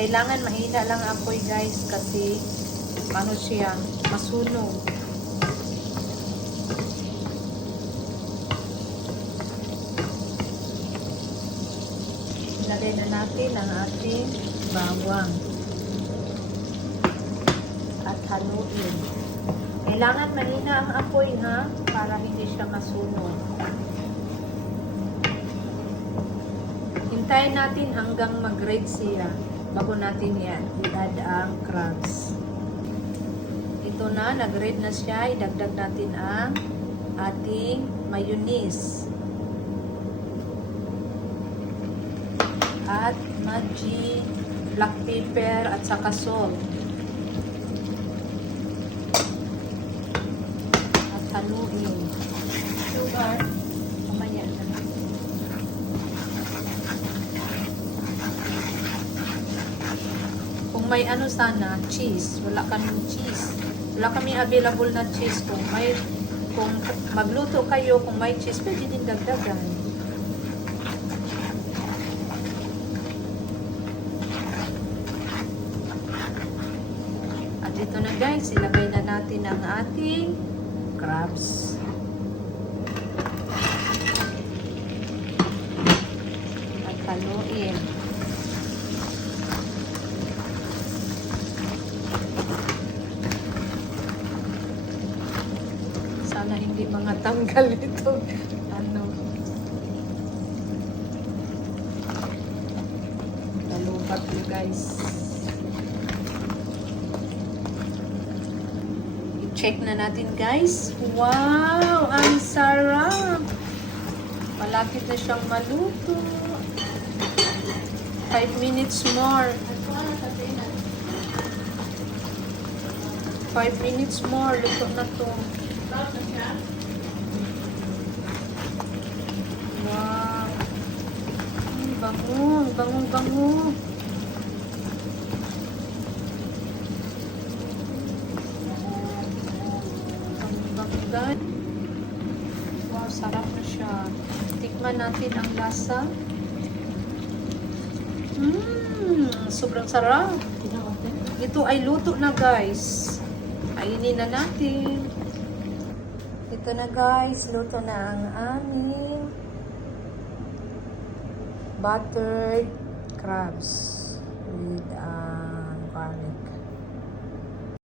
Kailangan mahina lang ang apoy guys kasi ano siya, masunog. Ilagay na natin ang ating bawang at haluin. Kailangan mahina ang apoy ha, para hindi siya masunog. Hintayin natin hanggang mag-red siya bago natin yan i-add ang crabs. Ito na, nag-red na siya. Idagdag natin ang ating mayonnaise at Maggi, black pepper at saka salt. At haluin. Sugar. Mamaya na. Kung may ano sana, cheese. Wala kaming cheese. Wala kami available na cheese. Kung magluto kayo, kung may cheese, pwede din dagdagan. At ito na guys, ilagay na natin ang ating crabs. At haluin. Sana hindi mga tanggal ito. Ano? Nalupat nyo guys. I-check na natin guys. Wow! Ang sarap! Malapit na siyang maluto. 5 minutes more. 5 minutes more. Luto na to. Wow. Bango. Bango. Bango. Wow, sarap na siya. Tikman natin ang lasa. Sobrang sarap. Ito ay luto na guys. Kainin na natin. Ito na guys, luto na ang aming buttered crabs with garlic.